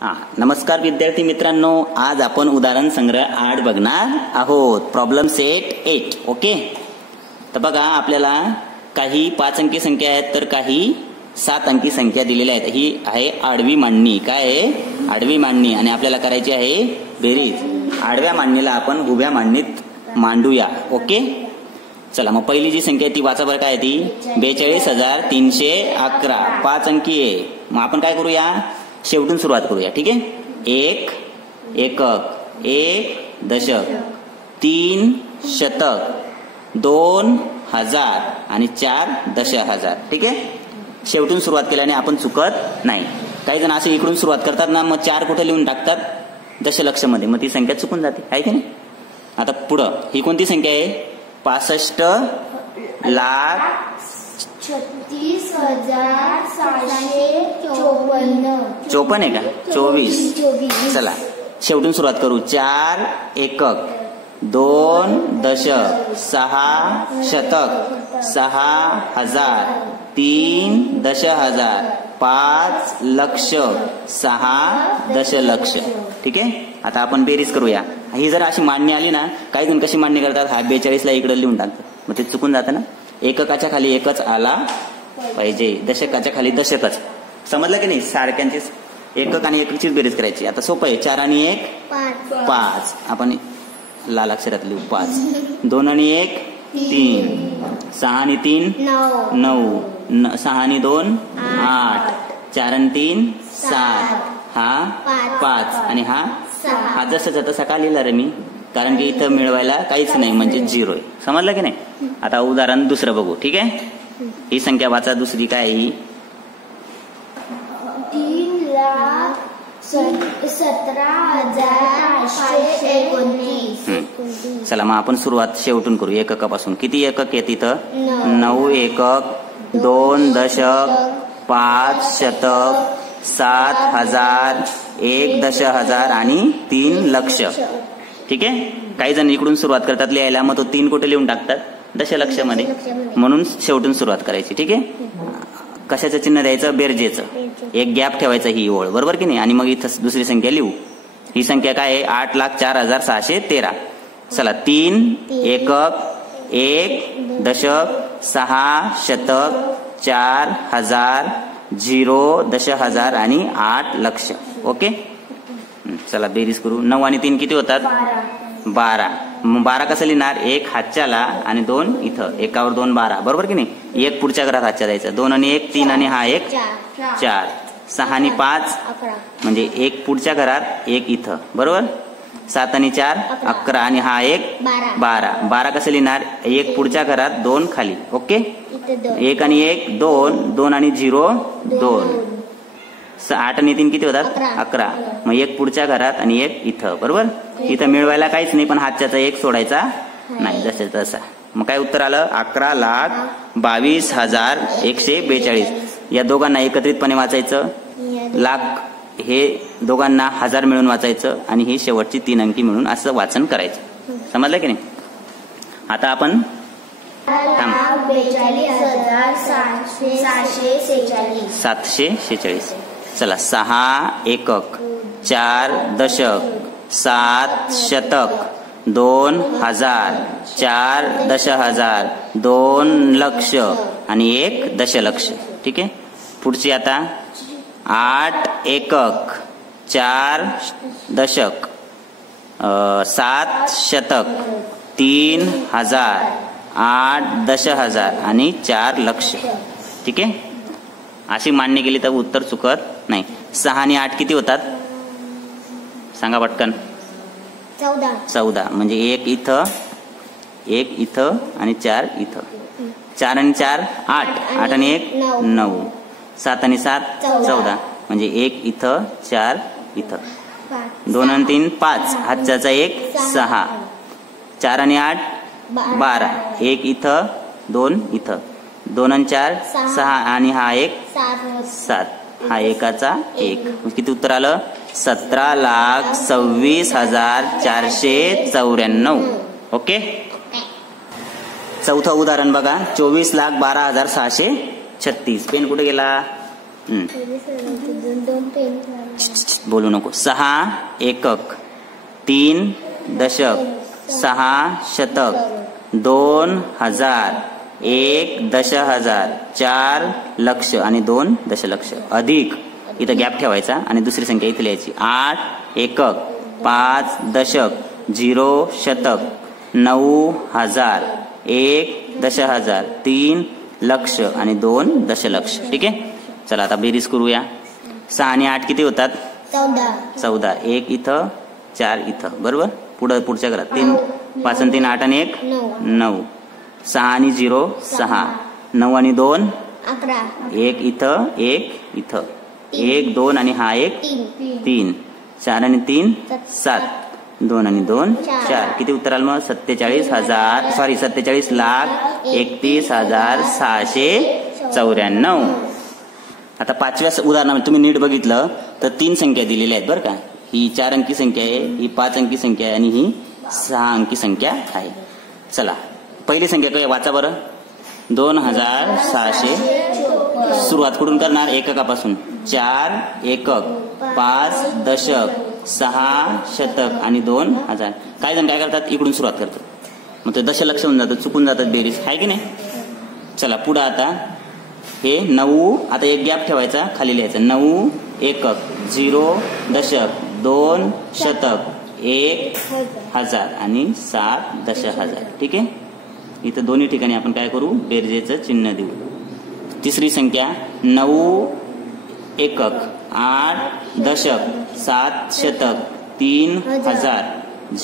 नमस्कार विद्यार्थी मित्रांनो, आज आपण उदाहरण संग्रह 8 बघणार आहोत. Problem set 8. ओके. तर बघा, आपल्याला काही 5 अंकी संख्या आहेत तर काही 7 अंकी संख्या दिलेल्या आहेत. ही आहे आडवी मांडणी. काय आहे? आडवी मांडणी. आणि आपल्याला करायची आहे बेरीज. आडव्या मांडणीला आपण उभ्या मांडणीत मांडूया. ओके. चला, मग पहिली जी संख्या आहे ती वाचा बरं. काय आहे ती? 42,311. 5 अंकी आहे. मग आपण काय करूया? शेवटून सुरुवात करूया. ठीक आहे. 1 एकक, 1 दशक, 3 शतक, 2 हजार आणि 4 दशहजार. ठीक आहे. शेवटून सुरुवात केल्याने आपण चुकत नाही. काही जण असे इकडून सुरुवात करतात ना, मग 4 कुठे लिहून टाकतात? दशलक्ष मध्ये. मग ती संख्या चुकून जाते. आहे की नाही? आता पुढं ही कोणती संख्या आहे? 65,36,754. 54 आहे का? 24. चला, शेवटून सुरुवात करू. 4 एकक, 2 दशक, 6 शतक, 6 हजार, 3 दशहजार, 5 लक्ष, 6 दशलक्ष. ठीक आहे. आता आपण बेरीज करूया. ही जर अशी मांडणी आली ना, काही जण कशी मांडणी करतात? हा 42ला इकडे लिहून टाकतात. मग ते चुकून जातं ना. एककाच्या खाली एकच आला पाहिजे, दशकाच्या खाली दशकच. समजलं की नाही? सारख्यांची एकक आणि एकचीच बेरीज करायची. आता सोपं आहे. 4 आणि 1 5. आपण लाल अक्षरात लिहू 5. 2 आणि 1 3. 6 आणि 3 9. 6 आणि 2 8. 4 आणि 3 7. हा 5 आणि हा जसं तसा का लिहिला रे मी? कारण की इथं मिळवायला काहीच नाही, म्हणजे 0 आहे. समजलं की नाही? आता उदाहरण दुसरं बघू. ठीक आहे. ही संख्या वाचा. दुसरी काय ही? 3,17,819. चला, मग आपण सुरुवात शेवटून करू. एककापासून. किती एकक आहे तिथं? 9 एकक, 2 दशक, 5 शतक, 7 हजार, 1 दशहजार आणि 3 लक्ष. ठीक आहे. काही जण इकडून सुरुवात करतात लिहायला, मग तो 3 कुठे लिहून टाकतात? दशलक्ष मध्ये. म्हणून शेवटून सुरुवात करायची. ठीक आहे. कशाचं चिन्ह द्यायचं? बेरजेचं. एक गॅप ठेवायचं ही ओळ. बरोबर की नाही? आणि मग इथं दुसरी संख्या लिहू. ही संख्या काय आहे? 8,04,613. चला, 3 एकक, 1 दशक, 6 शतक, 4 हजार, 0 दशहजार आणि 8 लक्ष. ओके. चला, बेरीज करू. 9 आणि 3 किती होतात? 12. मग 12 कसं लिहिणार? 1 हातच्याला आणि 2 इथं. एकावर 2 12. बरोबर की नाही? 1 पुढच्या घरात हातच्या द्यायचं. 2 आणि 1 3 आणि हा 1 4. 6 आणि 5 म्हणजे 1 पुढच्या घरात, 1 इथं. बरोबर. 7 आणि 4 11 आणि हा 1 12. 12 कसं लिहिणार? 1 पुढच्या घरात, 2 खाली. ओके. 1 आणि 1 2. 2 आणि 0 2. 8 आणि 3 किती होतात? 11. मग 1 पुढच्या घरात आणि 1 इथं. बरोबर. इथं मिळवायला काहीच नाही, पण हातच्याचा 1 सोडायचा नाही. जसं तसा. मग काय उत्तर आलं? 11,22,142. या दोघांना एकत्रितपणे वाचायचं. लाख हे दोघांना हजार मिळून वाचायचं आणि ही शेवटची 3 अंकी मिळून असं वाचन करायचं. समजलं की नाही? आता आपण 746. चला, 6 एकक, 4 दशक, 7 शतक, 2 हजार, 4 दशहजार, 2 लक्ष आणि 1 दशलक्ष. ठीक आहे. पुढची आता 8 एकक, 4 दशक, 7 शतक, 3 हजार, 8 दशहजार आणि 4 लक्ष. ठीक आहे. अशी मांडणी केली तर उत्तर चुकत नाही. 6 आणि 8 किती होतात? सांगा पटकन. 14. म्हणजे 1 इथं, 1 इथं आणि 4 इथं. 4 आणि 4 8. 8 आणि 1 9. 7 आणि 7 14. म्हणजे 1 इथं, 4 इथं. 2 आणि 3 5. हातच्याचा 1 6. 4 आणि 8 12. 1 इथं, 2 इथं. 2 आणि 4 6 आणि हा 1 7. हा एकाचा 1. किती उत्तर आलं? 17,26,494. ओके. चौथं उदाहरण बघा. 24,12,636. पेन कुठे गेला? बोलू नको. 6 एकक, 3 दशक, 6 शतक, 2 हजार, 1 दशहजार, 4 लक्ष आणि 2 दशलक्ष अधिक इथं गॅप ठेवायचा आणि दुसरी संख्या इथे लिहायची. 8 एकक, 5 दशक, 0 शतक, 9 हजार, 1 दशहजार, 3 लक्ष आणि 2 दशलक्ष. ठीक आहे. चला आता बेरीज करूया. 6 आणि 8 किती होतात? 14. 1 इथं, 4 इथं. बरोबर. पुढच्या घरात 3, 5 आणि 3 8 आणि 1 9. 6 आणि 0 6. 9 आणि 2 11. 1 इथं, 1 इथं, 1 2 आणि हा 1 3. 4 आणि 3 7. 2 आणि 2 4. किती उत्तर आलं मग? 47,31,694. आता 5व्या उदाहरणामध्ये तुम्ही नीट बघितलं तर 3 संख्या दिलेल्या आहेत बरं का. ही 4 अंकी संख्या आहे, ही 5 अंकी संख्या आहे आणि ही 6 अंकी संख्या आहे. चला पहिली संख्या काय वाचा बरं. 2600. सुरुवात कुठून करणार? एककापासून. 4 एकक, 5 दशक, 6 शतक आणि 2 हजार. काही जण काय करतात? इकडून सुरुवात करतात, मग ते दशलक्ष होऊन जातात, चुकून जातात बेरीज. आहे की नाही? चला पुढे आता हे 9. आता एक गॅप ठेवायचा, खाली लिहायचं. 9 एकक, 0 दशक, 2 शतक, 1 हजार आणि 7 दशहजार. ठीक आहे. इथं दोन्ही ठिकाणी आपण काय करू? बेरजेचं चिन्ह देऊ. तिसरी संख्या 9 एकक, 8 दशक, 7 शतक, 3 हजार,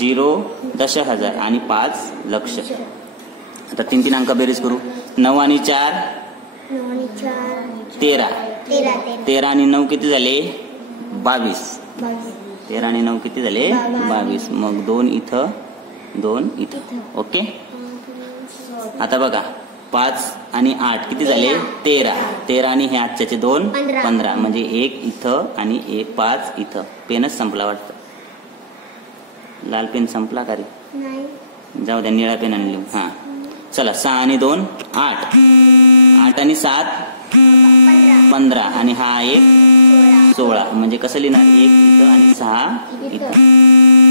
0 दशहजार आणि 5 लक्ष. आता 3 अंक बेरीज करू. 9 आणि 4 13. 13 आणि 9 किती झाले? 22. 13 आणि 9 किती झाले? 22. मग 2 इथं, 2 इथं. ओके. आता बघा 5 आणि 8 किती झाले? 13. 13 आणि हे आजच्याचे 2 15. म्हणजे 1 इथं आणि 1 5 इथं. पेनच संपला वाटतं. लाल पेन संपला का रे? जाऊ द्या, निळा पेन आणि लिहू. हा चला. 6 आणि 2 8. 8 आणि 7 15 आणि हा 1 16. म्हणजे कसं लिहिणार? 1 इथं आणि 6 इथं.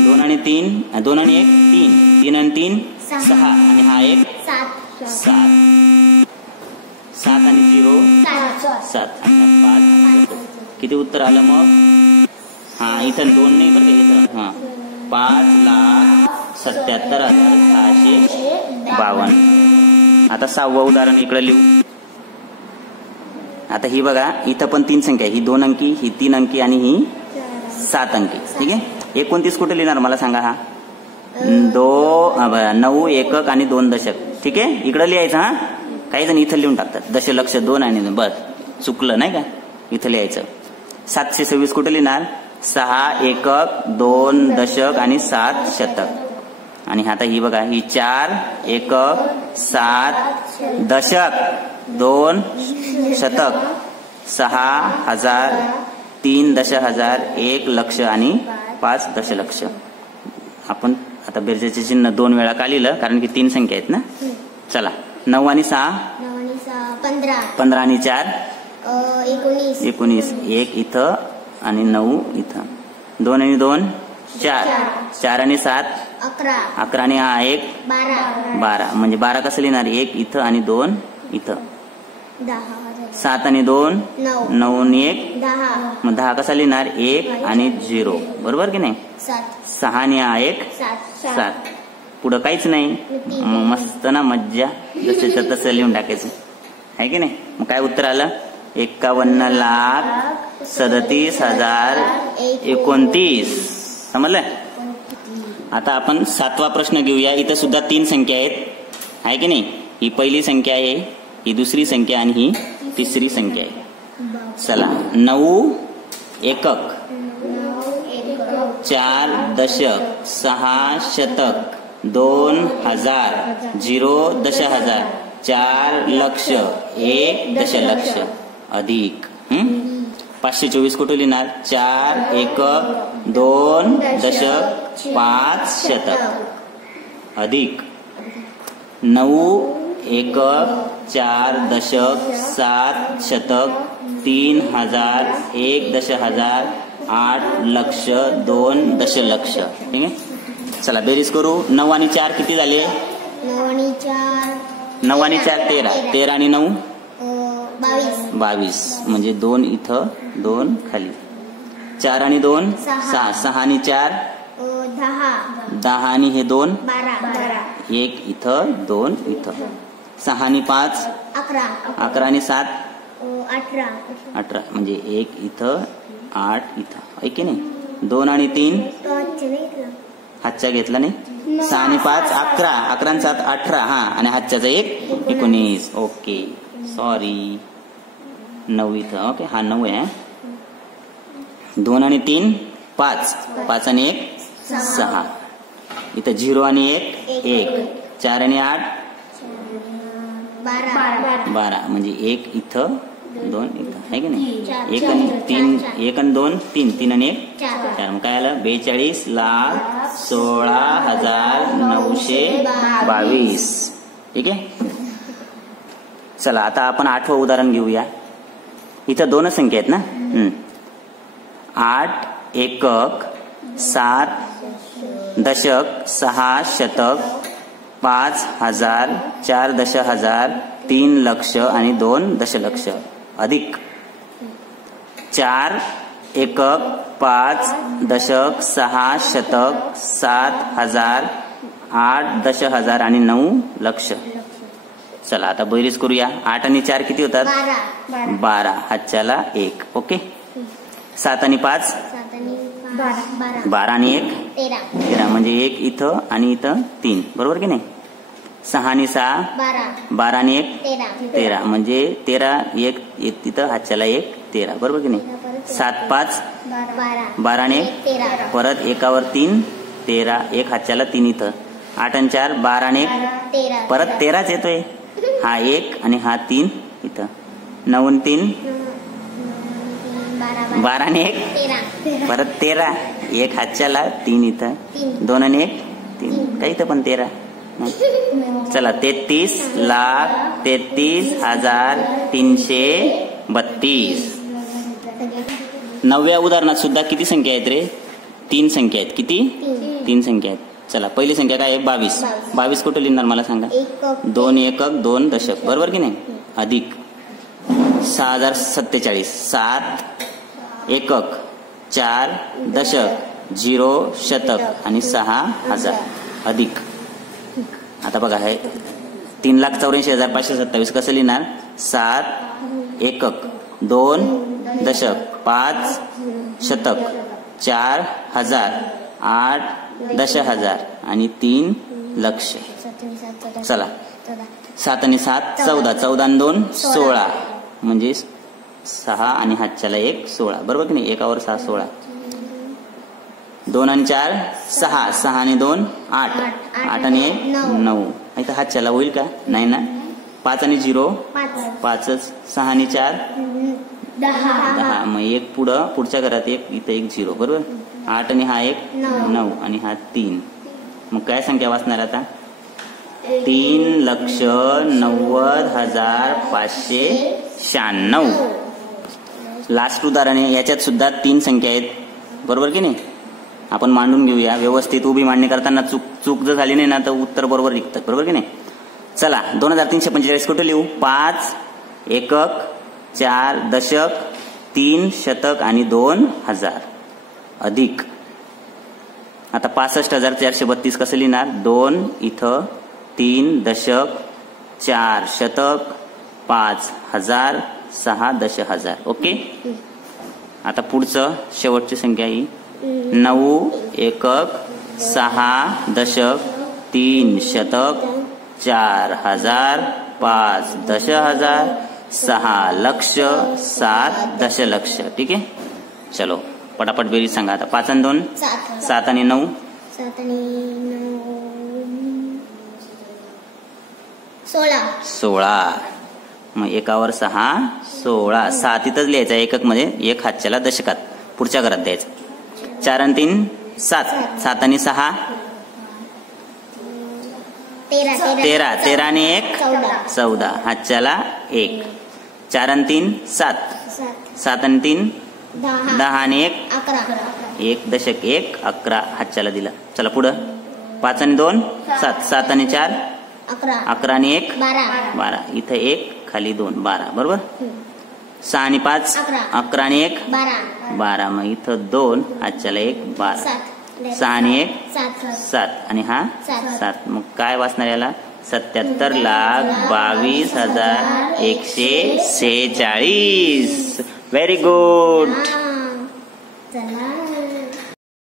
2 आणि 1 3. 3 आणि 3 6 आणि हा 1 7. 7 आणि 0 7 आणि 5. किती उत्तर आलं मग? हा इथं 2 नाही बरं का इथं. हा 5,77,652. आता 6वं उदाहरण इकडे लिहू. आता ही बघा, इथं पण 3 संख्या आहे. ही 2 अंकी, ही 3 अंकी आणि ही 7 अंकी. ठीक आहे. 29 कुठे लिहिणार मला सांगा? हा 9 एकक आणि 2 दशक. ठीक आहे. इकडे लिहायचं. हा काही जण इथं लिहून टाकतात. दशलक्ष 2 आणि बस चुकलं नाही का? इथं लिहायचं. 726 कुठे लिहिणार? 6 एकक, 2 दशक आणि 7 शतक. आणि आता ही बघा, ही 4 एकक, 7 दशक, 2 शतक, 6,000, 3 दशहजार, 1 लक्ष आणि 5 दशलक्ष. आपण आता बेरजेचे चिन्ह 2 वेळा का लिहिलं? कारण की 3 संख्या आहेत ना. चला 9 आणि 6 15 आणि 4 19. 1 इथं आणि 9 इथं. 2 आणि 2 4. 4 आणि 7 11 आणि हा 1 12. म्हणजे 12 कसं लिहिणार? 1 इथं आणि 2 इथं. 7 आणि 2 9 आणि 1 मग 10 कसा लिहिणार? 1 आणि 0. बरोबर की नाही? 6 आणि हा 1 7. पुढं काहीच नाही. मग मस्त ना, मज्जा. जसं तसं लिहून टाकायचं आहे की नाही? मग काय उत्तर आलं? 51,37,029. समजलं? आता आपण 7वा प्रश्न घेऊया. इथं सुद्धा 3 संख्या आहेत. आहे की नाही? ही पहिली संख्या आहे, ही दुसरी संख्या आणि ही तिसरी संख्या आहे. चला 9 एकक, 4 दशक, 6 शतक, 2 हजार, 0 दशहजार, 4 लक्ष, 1 दशलक्ष अधिक 524 कुठे लिहिणार? 4 एकक, 2 दशक, 5 शतक अधिक 9 एकक, 4 दशक, 7 शतक, 3 हजार, 1 दशहजार, 8 लक्ष 2 दशलक्ष. ठीक आहे. चला बेरीज करू. 9 आणि 4 किती झाले? 9 आणि 4 9 आणि 4 13. 13 आणि 9 22. म्हणजे 2 इथं 2 खाली. 4 आणि 2 6. 6 आणि 4 10. 10 आणि हे 2 12. 1 इथं 2 इथं. 6 आणि 5 11. 11 आणि 7 18. 18 म्हणजे 1 इथं 8 इथं. आहे की नाही? 2 आणि 3 हातच्या घेतला नाही. 6 आणि 5 11. 11 आणि 7 18. हा आणि हातच्याचा 1 19. ओके सॉरी 9 इथं. ओके हा 9 आहे. 2 आणि 3 5. 5 आणि 1 6. इथं 0 आणि 1 1. 4 आणि 8 12 म्हणजे 1 इथं 2 इथं. आहे की नाही? 1 आणि 3 1 आणि 2 3. 3 आणि 1 4. मग काय आलं? 42,16,922. ठीक आहे. चला आता आपण 8वं उदाहरण घेऊया. इथं 2 संख्या आहेत ना. 8 एकक 7 दशक 6 शतक 5 हजार 4 दशहजार 3 लक्ष आणि 2 दशलक्ष अधिक 4 एकक 5 दशक 6 शतक 7 हजार 8 दशहजार आणि 9 लक्ष. चला आता बेरीज करूया. 8 आणि 4 किती होतात? 12. हातच्याला 1. ओके. 7 आणि 5 12 आणि 1 13 म्हणजे 1 इथं आणि इथं 3. बरोबर की नाही? 6 आणि 6 12 आणि 1 13 म्हणजे 13 1 तिथं हातच्याला 1 13. बरोबर की नाही? 7 5 12 आणि 1 परत 1वर 3 13 1 हातच्याला 3 इथं. 8 आणि 4 12 आणि 1 परत 13च येतोय. हा 1 आणि हा 3 इथं. 9 आणि 3 12 आणि 1 परत 13 1 हातच्याला 3 इथं. 2 आणि 1 3 काही इथं पण 13. चला 33,33,332. 9व्या उदाहरणात सुद्धा किती संख्या आहेत रे? 3 संख्या आहेत. किती? 3 संख्या आहेत. चला पहिली संख्या काय आहे? 22. 22 कुठे लिहिणार मला सांगा? 2 एकक 2 दशक. बरोबर की नाही? अधिक 6,047. 7 एकक 4 दशक 0 शतक आणि 6,000 अधिक. आता बघा हे 3,84,527 कसं लिहिणार? 7 एकक 2 दशक 5 शतक 4,000 8 दशहजार आणि 3 लक्ष. चला 7 आणि 7 14. 14 आणि 2 16 म्हणजे 6 आणि हातच्याला 1 16. बरोबर की नाही? 1वर 6 16. 2 आणि 4 6. 6 आणि 2 8. 8 आणि 1 9. इथं हातच्याला होईल का? नाही ना. 5 आणि 0 5च. 6 आणि 4 10. मग 1 पुढच्या घरात 1 इथं 1 0. बरोबर. 8 आणि हा 1 9 आणि हा 3. मग काय संख्या वाचणार आता? 3,90,596. लास्ट उदाहरण आहे. याच्यात सुद्धा 3 संख्या आहेत. बरोबर की नाही? आपण मांडून घेऊया व्यवस्थित. उभी मांडणी करताना चूक जर झाली नाही ना तर उत्तर बरोबर निघतं. बरोबर की नाही? चला 2,345 कुठे लिहू? 5 एकक 4 दशक 3 शतक आणि 2,000 अधिक. आता 65,432 कसं लिहिणार? 2 इथं 3 दशक 4 शतक 5,000 6 दशहजार. ओके. आता पुढचं शेवटची संख्या ही 9 एकक 6 दशक 3 शतक 4,000 5 दशहजार 6 लक्ष 7 दशलक्ष. ठीक आहे. चलो पटापट बेरीज सांगा आता. 5 आणि 2 7 आणि 9 16. मग 1वर 6 16. 7 इथंच लिहायचा एकक मध्ये. 1 हातच्याला दशकात पुढच्या घरात द्यायचं. 4 आणि 3 7. 7 आणि 6 13. 13 आणि 1 14. हातच्याला 1. 4 आणि 3 7. 7 आणि 3 10 आणि 1 11 1 दशक 1 11 हातच्याला दिला. चला पुढं 5 आणि 2 7 7 आणि 4 11 11 आणि 1 12 12 इथं 1 खाली 2 12 बरोबर. 6 आणि 5 11 आणि 1 12 12 मग इथं 2 हातच्याला 1 12 7 6 आणि 1 7 7 आणि हा 7 मग काय वाचणार याला 77,22,146. Very good.